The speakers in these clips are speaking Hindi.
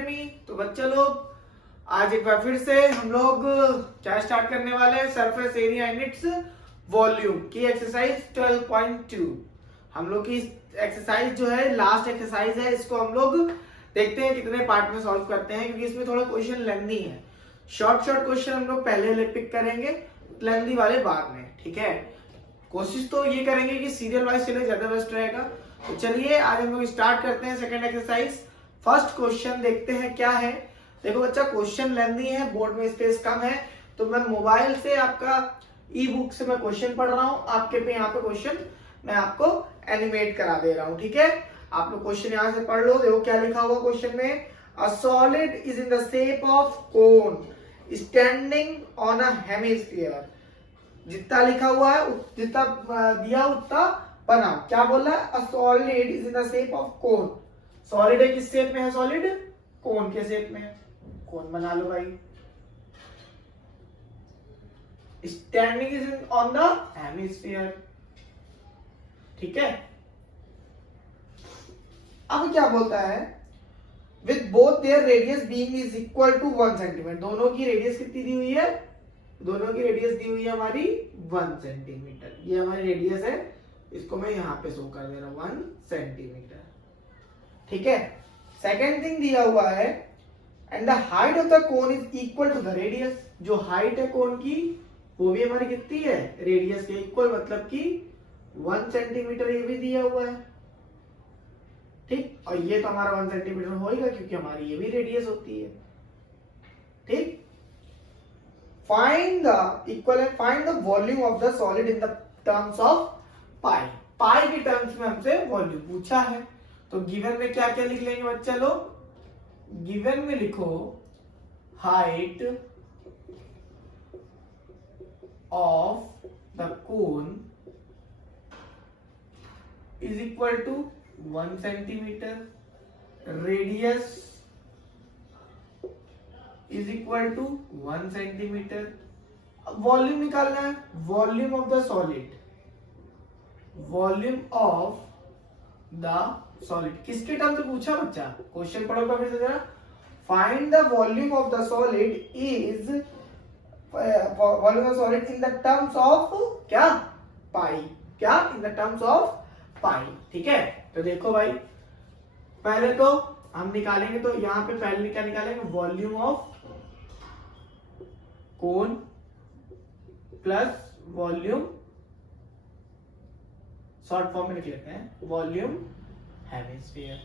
एकेडमी। तो बच्चा लोग आज एक बार फिर से हम लोग क्या स्टार्ट करने वाले हैं, surface area and its volume की एक्सरसाइज 12.2। हम लोग की एक्सरसाइज जो है लास्ट एक्सरसाइज है, इसको हम लोग देखते हैं कितने पार्ट में सॉल्व करते हैं, क्योंकि इसमें थोड़ा क्वेश्चन लेंथी है। शॉर्ट क्वेश्चन हम लोग पहले पिक करेंगे, लेंथी वाले बाद में, ठीक है। कोशिश तो ये करेंगे कि सीरियल वाइज चले, ज्यादा बेस्ट रहेगा। तो चलिए आज हम लोग स्टार्ट करते हैं सेकंड एक्सरसाइज। फर्स्ट क्वेश्चन देखते हैं क्या है। देखो बच्चा, क्वेश्चन लेंथी है, बोर्ड में स्पेस कम है, तो मैं मोबाइल से आपका ई बुक से मैं क्वेश्चन पढ़ रहा हूँ, आपके पे यहाँ पे क्वेश्चन मैं आपको एनिमेट करा दे रहा हूँ, ठीक है। आप लोग क्वेश्चन यहाँ से पढ़ लो। देखो क्या लिखा हुआ क्वेश्चन में, a solid is in the shape of cone standing on a hemisphere. जितना लिखा हुआ है, जितना दिया उतना बनाओ। क्या बोल रहा है, a solid is in the shape of cone. Solid है, किस शेप में है सॉलिड, कोन के शेप में। कोन बना लो भाई। Standing is on the hemisphere, ठीक है। अब क्या बोलता है, with both their radius being is equal to 1 centimetre. दोनों की रेडियस कितनी दी हुई है, दोनों की रेडियस दी हुई है हमारी 1 सेंटीमीटर। ये हमारी रेडियस है, इसको मैं यहां पे शो कर दे रहा हूं 1 सेंटीमीटर, ठीक है। सेकेंड थिंग दिया हुआ है, and the height of the cone is equal to the radius. जो हाइट है कोन की वो भी हमारी कितनी है, रेडियस के इक्वल, मतलब कि 1 सेंटीमीटर ये भी दिया हुआ है, ठीक। और ये तो हमारा 1 सेंटीमीटर होगा क्योंकि हमारी ये भी रेडियस होती है, ठीक। Find the equal and find the volume of the solid in the terms of pi. Pi के टर्म्स में हमसे वॉल्यूम पूछा है, तो गिवन में क्या क्या लिख लेंगे बच्चा लोग। गिवन में लिखो height of the cone is equal to 1 centimetre, radius is equal to 1 centimetre. Volume निकालना है, volume of the solid, volume of the solid किसके टर्म से पूछा बच्चा, क्वेश्चन पढ़ो फिर से जरा। Find the volume of the solid is volume of solid in the terms of क्या, पाई। क्या, in the terms of pi, ठीक है। तो देखो भाई, पहले तो हम निकालेंगे, तो यहां पे पहले क्या निकालेंगे, volume of cone plus volume, short form में लिख लेते हैं, वॉल्यूम हेमिस्फीयर,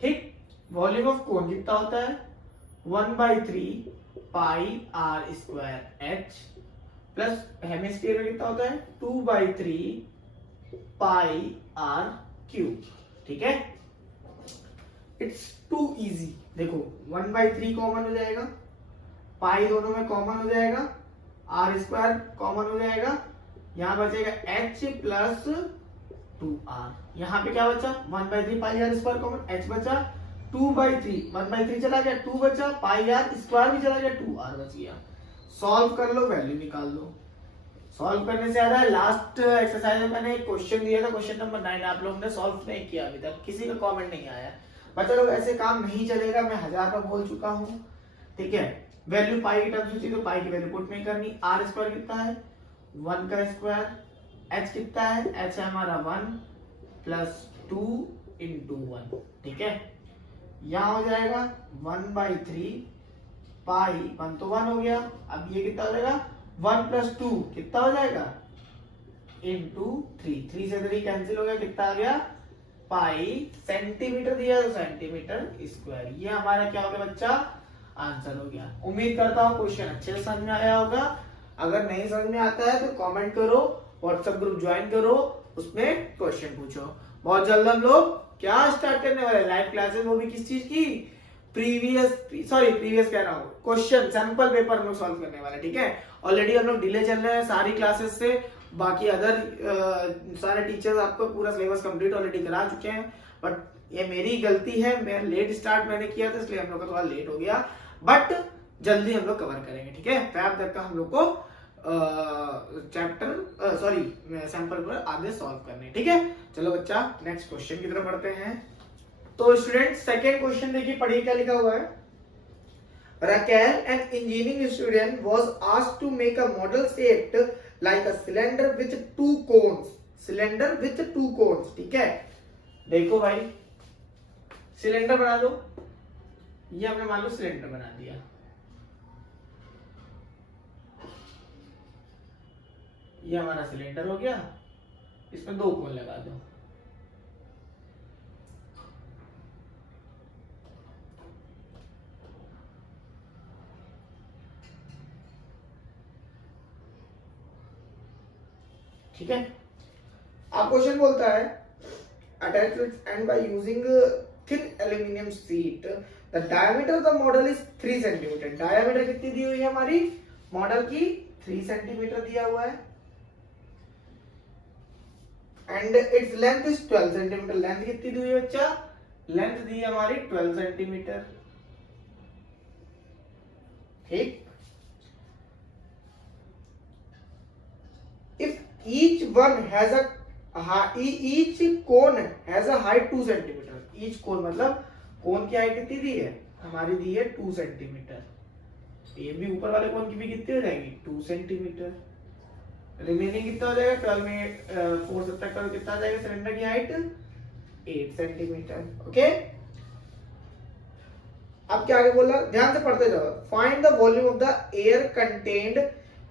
ठीक। वॉल्यूम ऑफ कोन कितना होता है, 1/3 pi r square h, plus hemisphere में कितना होता है 2/3 पाई आर क्यूब, ठीक है। It's too easy. देखो 1/3 कॉमन हो जाएगा, पाई दोनों में कॉमन हो जाएगा, आर स्क्वायर कॉमन हो जाएगा, यहां बचेगा h प्लस 2r। यहां पे क्या बचा, 1/3 pi r square common, h बचा 2/3, 1/3 चला गया, 2 बचा, पाई आर स्क्वायर भी चला गया, 2r बच गया। सॉल्व कर लो, वैल्यू निकाल लो। सॉल्व करने से ज्यादा लास्ट एक्सरसाइज में मैंने एक क्वेश्चन दिया था, क्वेश्चन नंबर 9, आप लोगों ने सॉल्व नहीं किया अभी तक, किसी का कमेंट नहीं आया। बच्चा लोग ऐसे काम नहीं चलेगा, मैं 1000 बार बोल चुका हूं, ठीक है। वैल्यू पाई की टर्म्स होती है, तो पाई की वैल्यू पुट नहीं करनी। आर स्क्वायर कितना है, 1 का स्क्वायर, h कितना है, h है हमारा 1 प्लस 2 इंटू 1, ठीक है। यहां हो जाएगा 1/3 पाई, 1 तो 1 हो गया, अब ये कितना हो जाएगा 1 प्लस 2 कितना हो जाएगा इंटू 3, 3 से 3 कैंसिल हो गया, कितना आ गया पाई। सेंटीमीटर दिया तो सेंटीमीटर स्क्वायर। ये हमारा क्या हो गया बच्चा, आंसर हो गया। उम्मीद करता हूँ क्वेश्चन अच्छे से समझ में आया होगा। अगर नहीं समझ में आता है तो कमेंट करो, व्हाट्सएप ग्रुप ज्वाइन करो, उसमें क्वेश्चन पूछो। बहुत जल्द हम लोग क्या स्टार्ट करने वाले, लाइव क्लासेस, वो भी किस चीज की, प्रीवियस कह रहा हूँ, क्वेश्चन सैंपल पेपर में सॉल्व करने वाले, ठीक है। ऑलरेडी हम लोग डिले चल रहे हैं सारी क्लासेस से, बाकी अदर सारे टीचर्स आपको पूरा सिलेबस कंप्लीट ऑलरेडी करा चुके हैं, बट ये मेरी गलती है, मैं लेट स्टार्ट मैंने किया था, इसलिए हम लोग का थोड़ा लेट हो गया, बट जल्दी हम लोग कवर करेंगे, ठीक है। फैब तक का हम लोग को सैंपल पर आगे सॉल्व करने, ठीक है। चलो बच्चा नेक्स्ट क्वेश्चन की तरफ बढ़ते हैं। तो स्टूडेंट सेकेंड क्वेश्चन देखिए, पढ़िए क्या लिखा हुआ है। Raquel, an engineering student, was asked to make a model shaped like a cylinder with two cones. Cylinder with two cones, ठीक है। देखो भाई, सिलेंडर बना दो, ये हमने मान लो सिलेंडर बना दिया, ये हमारा सिलेंडर हो गया, इसमें दो कोन लगा दो। ठीक है। अब क्वेश्चन बोलता है attach to its end by using thin aluminium sheet the diameter of the model is 3 centimetre. Diameter कितनी दी हुई है हमारी मॉडल की? 3 सेंटीमीटर दिया हुआ है। And its length is 12 centimetre. Length कितनी दी हुई है बच्चा? लेंथ दी है हमारी 12 सेंटीमीटर। ठीक। If each one has a each cone has a height 2 centimetre. each cone मतलब कोन की हाइट कितनी दी है हमारी? दी है 2 सेंटीमीटर। ये भी ऊपर वाले कोन की भी कितनी हो जाएगी? 2 सेंटीमीटर। रिमेनिंग कितना हो जाएगा? 12 में 4 सब्ट्रैक्ट करो, कितना आ जाएगा सिलेंडर की हाइट? 8 सेंटीमीटर। ओके। अब क्या आगे बोला, ध्यान से पढ़ते जाओ। Find the volume of the air contained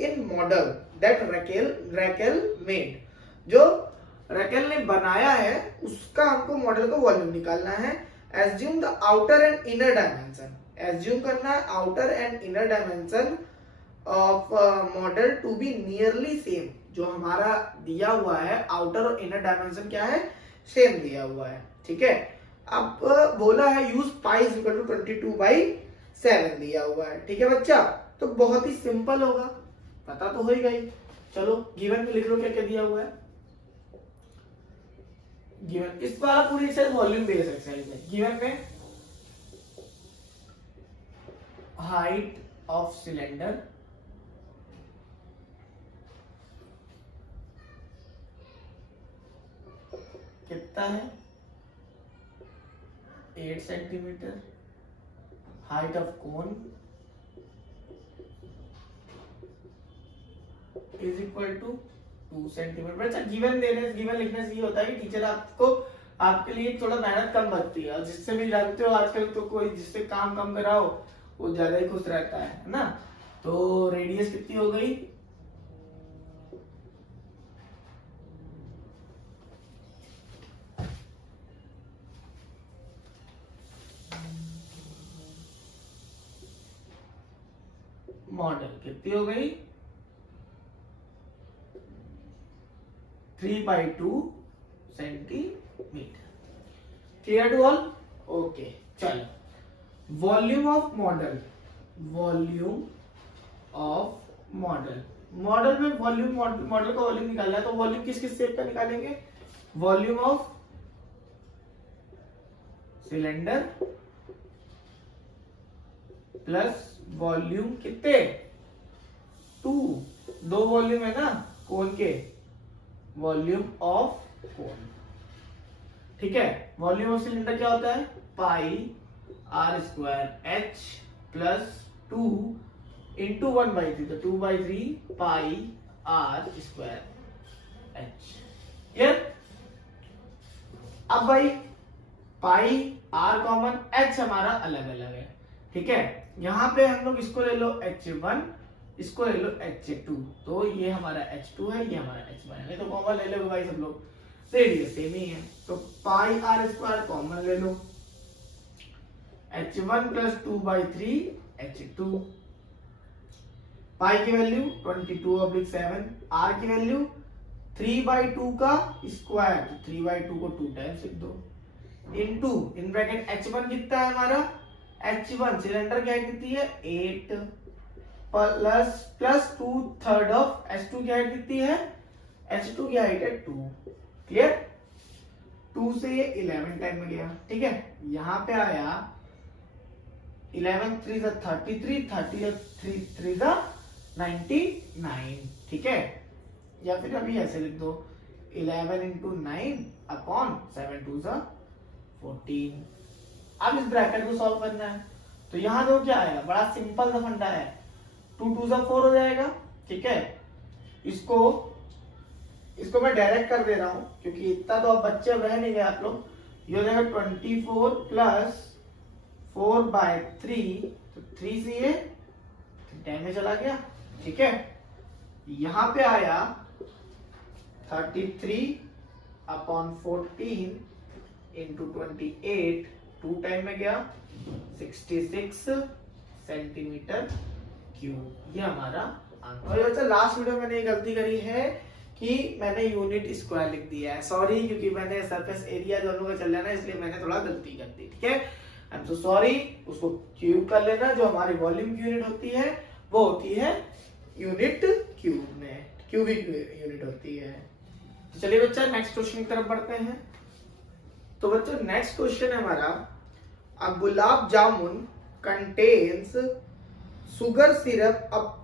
in model that Rachel made. जो रैकेल ने बनाया है उसका हमको मॉडल का वॉल्यूम निकालना है। Assume the outer and inner dimension. Assume करना है outer and inner dimension of model to be nearly same. जो हमारा दिया हुआ है आउटर और इनर डायमेंशन क्या है? सेम दिया हुआ है। ठीक है। अब बोला है use pi is equal to 22/7 दिया हुआ है। ठीक है बच्चा, तो बहुत ही सिंपल होगा, पता तो हो ही गई। चलो गिवन में लिख लो क्या क्या दिया हुआ है। गिवन इस बार पूरी एक्सरसाइज वॉल्यूम बेस्ड एक्सरसाइज है। गिवन में हाइट ऑफ सिलेंडर कितना है? 8 centimetre. Height of cone is equal to 2 centimetre. अच्छा, गिवन लिखने से ये होता है कि टीचर आपको आपके लिए थोड़ा मेहनत कम लगती है। और जिससे भी जानते हो आजकल तो कोई जिससे काम कम कराओ वो ज्यादा ही खुश रहता है ना। तो रेडियस कितनी हो गई? मॉडल कितनी हो गई? 3/2 centimetre. Clear to all? Okay. चलो volume of model. Volume of model, model में वॉल्यूम, मॉडल का वॉल्यूम निकालना है तो वॉल्यूम किस किस शेप का निकालेंगे? Volume of cylinder plus volume कितने? 2। 2 वॉल्यूम है ना कोन के, वॉल्यूम ऑफ कोन। ठीक है। वॉल्यूम ऑफ सिलेंडर क्या होता है? πr² h प्लस 2 इंटू 1/3, तो 2/3 πr² h। क्लियर? अब भाई पाई r कॉमन, h हमारा अलग अलग है। ठीक है। यहां पे हम लोग इसको ले लो h1, इसको ले लो h2, तो ये हमारा h2 है, ये हमारा h1 है। तो कॉमन ले लो भाई सब लोग, रेडियस सेम ही है तो πr² कॉमन ले लो। h1 plus 2/3 h2। पाई की वैल्यू 22/7, r की वैल्यू 3/2 का स्क्वायर, 3/2 को 2 टाइम्स लिख दो, इनटू इन ब्रैकेट h1 कितना है हमारा? h1 सिलेंडर की हाइट कितनी है? 8 प्लस 2/3 ऑफ h2 की हाइट कितनी है? h2 की हाइट है 2। क्लियर? 2 से ये 11 टाइम में गया। ठीक है। यहां पे आया 11 3 33, 33 99। ठीक है। या फिर अभी ऐसे लिख दो 11 into 9 upon 7 2 14। अब इस ब्रैकेट को सॉल्व करना है, तो यहाँ देखो क्या आएगा, बड़ा सिंपल सा फंडा है, 2 2 4 हो जाएगा। ठीक है, इसको मैं डायरेक्ट कर दे रहा हूं क्योंकि इतना तो अब बच्चे रह नहीं गए आप लोग। ये हो जाएगा 24 प्लस 4/3, तो 3 से ये 10 में चला गया। ठीक है, यहां पे आया 33/14 इंटू 28, 2 टाइम में गया 66 सेंटीमीटर क्यूब। ये हमारा आंसर। अच्छा, लास्ट वीडियो में मैंने ये गलती करी है कि मैंने यूनिट स्क्वायर लिख दिया है, सॉरी, क्योंकि मैंने सरफेस एरिया दोनों का चल रहा है ना, इसलिए मैंने थोड़ा गलती कर दी। ठीक है, आई एम सो सॉरी। उसको क्यूब कर लेना, जो हमारी वॉल्यूम की यूनिट होती है वो होती है यूनिट क्यूब में, क्यूबिक यूनिट होती है। तो चलिए बच्चा नेक्स्ट क्वेश्चन की तरफ बढ़ते हैं। तो बच्चों नेक्स्ट क्वेश्चन है हमारा, a gulab jamun contains sugar syrup up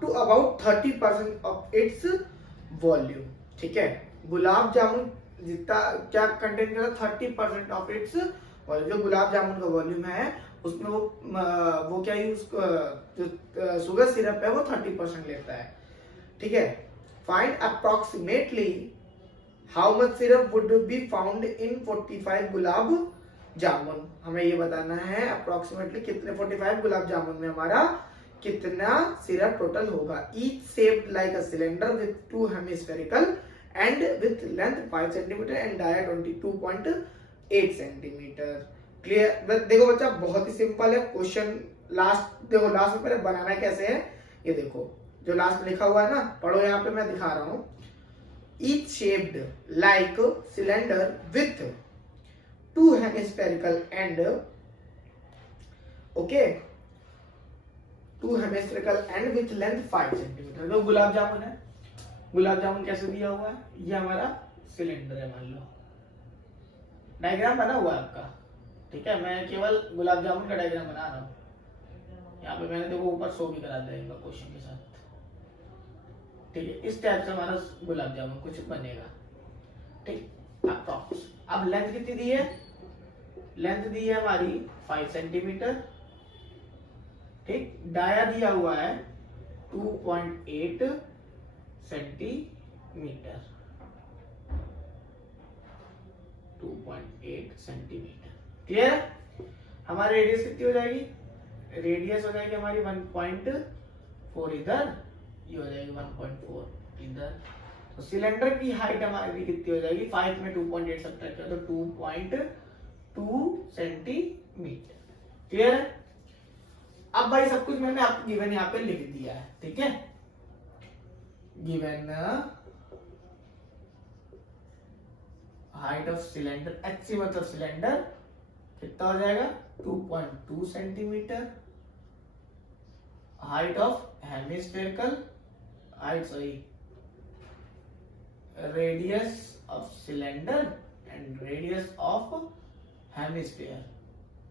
to about 30% of its volume. ठीक है, गुलाब जामुन जितना क्या कंटेन करता है, 30% ऑफ इट्स वॉल्यूम। जो गुलाब जामुन का वॉल्यूम है उसमें वो क्या यूज, जो शुगर सिरप है वो 30% लेता है। ठीक है, find approximately how much syrup would be found in 45 gulab jamun. हमें ये बताना है अप्रोक्सीमेटली कितने 45 गुलाब जामुन में हमारा कितना सिरप टोटल होगा। Each shaped like a cylinder with 2 hemispherical end with length 5 centimetre and dia 22.8 centimetre. Clear. देखो बच्चा बहुत ही सिंपल है क्वेश्चन। लास्ट देखो, लास्ट में पहले बनाना कैसे है ये देखो, जो लास्ट में लिखा हुआ है ना, पढ़ो, यहाँ पे मैं दिखा रहा हूं। Each shaped like cylinder with 2 hemispherical and, okay, 2 hemispherical end with length 5 centimetre. तो गुलाब जामुन है, गुलाब जामुन कैसे दिया हुआ है, ये हमारा सिलेंडर है मान लो, डायग्राम बना हुआ है आपका। ठीक है, मैं केवल गुलाब जामुन का डायग्राम बना रहा हूँ। यहाँ पे मैंने देखो ऊपर शो भी करा दिया क्वेश्चन के साथ। ठीक है, इस टाइप से हमारा गुलाब जामुन कुछ बनेगा। ठीक, अप्रॉक्स। अब लेंथ कितनी दी है, लेंथ दी है हमारी 5 सेंटीमीटर। ठीक, डाया दिया हुआ है 2.8 सेंटीमीटर, 2.8 सेंटीमीटर। क्लियर। हमारी रेडियस कितनी हो जाएगी, रेडियस हो जाएगी हमारी 1.4 इधर, ये हो जाएगी 1.4 इधर। तो सिलेंडर की हाइट हमारी कितनी हो जाएगी, 5 में 2.8 सब्ट्रैक्ट करें तो 2.2 सेंटीमीटर। क्लियर है। अब भाई सब कुछ मैंने आपको गिवन यहाँ पे लिख दिया है। ठीक है, given height of cylinder, HC मतलब सिलेंडर, कितना हो जाएगा 2.2 centimetre. Height of hemispherical, height sorry, radius of cylinder and radius of hemisphere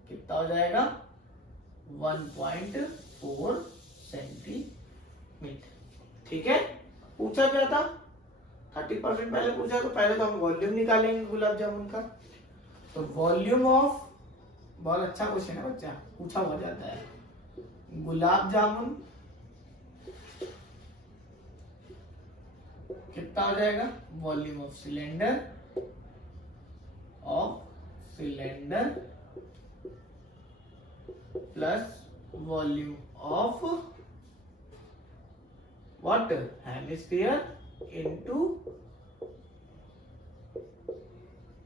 कितना हो जाएगा 1.4 सेंटीमीटर। ठीक है, पूछा क्या था 30% पहले पूछा, तो पहले तो हम वॉल्यूम निकालेंगे गुलाब जामुन का। तो वॉल्यूम ऑफ, बहुत अच्छा क्वेश्चन है बच्चा, पूछा हो जाता है। गुलाब जामुन कितना हो जाएगा, volume of cylinder plus volume of what, hemisphere into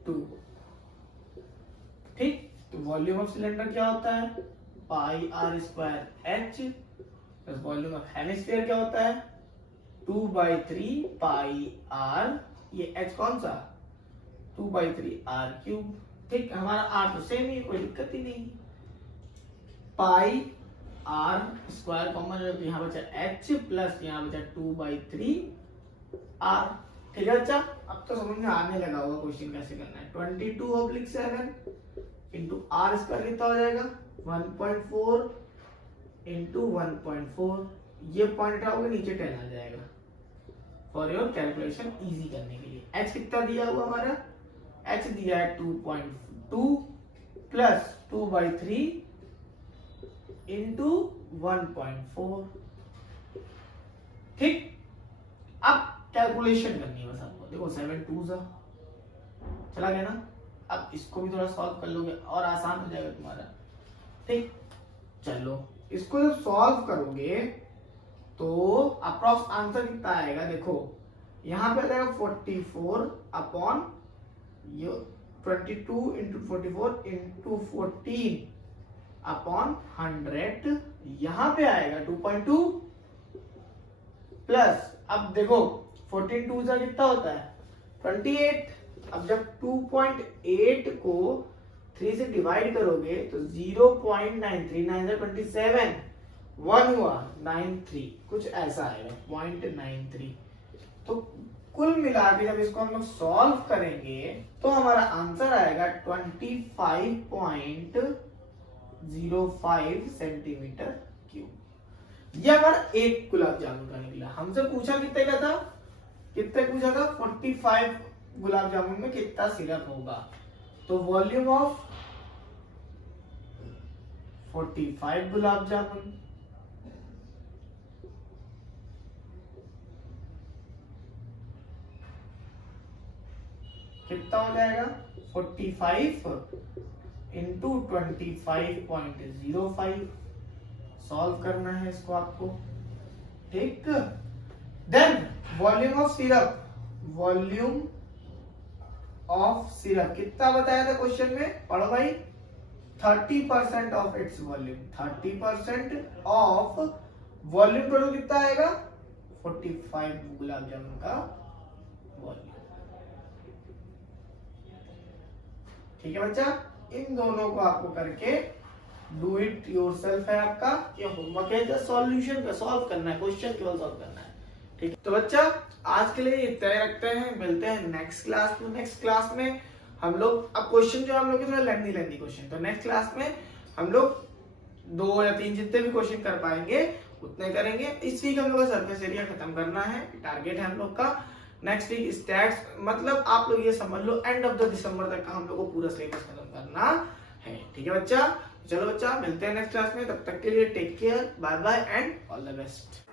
2। ठीक, तो वॉल्यूम ऑफ सिलेंडर क्या होता है, pi r square h, plus volume of hemisphere क्या होता है 2/3 पाई आर, ये एच कौन सा 2/3 आर क्यूब। ठीक, हमारा आर तो सेम ही, कोई दिक्कत ही नहीं। पाई आर स्क्वायर कॉमन है तो यहाँ बचा एच प्लस यहाँ बचा 2/3 आर। ठीक है बच्चा, अब तो समझ में आने लगा होगा क्वेश्चन कैसे करना है। 22/7 इंटू आर स्क्वायर कितना हो जाएगा 1.4 इंटू 1.4, ये पॉइंट हटाओगे नीचे 10 आ जाएगा फॉर योर कैलकुलेशन इजी करने के लिए। एच कितना दिया हुआ हमारा, एच दिया है 2 प्लस 2/3 इंटू 1.4। ठीक, अब कैलकुलेशन करनी है बस आपको। देखो 7 2 चला गया ना। अब इसको भी थोड़ा सॉल्व कर लोगे और आसान हो जाएगा तुम्हारा। ठीक, चलो इसको जब सॉल्व करोगे तो अप्रॉक्स आंसर कितना आएगा। देखो यहाँ पे आ जाएगा 44 अपॉन 22 इंटू 44 इंटू 14 अपॉन 100। यहाँ पे आएगा 2.2 प्लस, अब देखो 14 2 जा कितना होता है 28। अब जब 2.8 को 3 से डिवाइड करोगे तो 0.93 9 1 हुआ 93, कुछ ऐसा आएगा 0.93। तो कुल मिला के जब इसको हम लोग सॉल्व करेंगे तो हमारा आंसर आएगा 25.05 सेंटीमीटर क्यूब। यह हमारा एक गुलाब जामुन का निकला। हमसे पूछा कितने का था, कितने पूछा था 45 गुलाब जामुन में कितना सिरप होगा। तो वॉल्यूम ऑफ 45 गुलाब जामुन कितना हो जाएगा 45 इंटू 25.05। सॉल्व करना है इसको आपको। ठीक, then volume of syrup, volume of syrup कितना बताया था क्वेश्चन में, पढ़ो भाई। 30% of its volume, 30% of volume total कितना आएगा 45 गुलाब जामुन का वॉल्यूम। ठीक है बच्चा, इन दोनों को आपको करके डू इट योरसेल्फ है आपका, ये होमवर्क है। जस्ट सॉल्यूशन का सॉल्व करना है, क्वेश्चन केवल सॉल्व करना है। ठीक है, तो बच्चा आज के लिए इतना ही रखते हैं, मिलते हैं नेक्स्ट क्लास में। नेक्स्ट क्लास में हम लोग, अब क्वेश्चन जो हम लोग थोड़ा लेंथी क्वेश्चन, तो नेक्स्ट क्लास में हम लोग 2 या 3 जितने भी क्वेश्चन कर पाएंगे उतने करेंगे। इस वीक हम लोग का सरफेस एरिया खत्म करना है, टारगेट है हम लोग का। नेक्स्ट वीक स्टैट्स, मतलब आप लोग ये समझ लो एंड ऑफ द दिसंबर तक का हम लोग को पूरा सिलेबस खत्म करना है। ठीक है बच्चा, चलो बच्चा मिलते हैं नेक्स्ट क्लास में। तब तक के लिए take care, bye bye and all the best.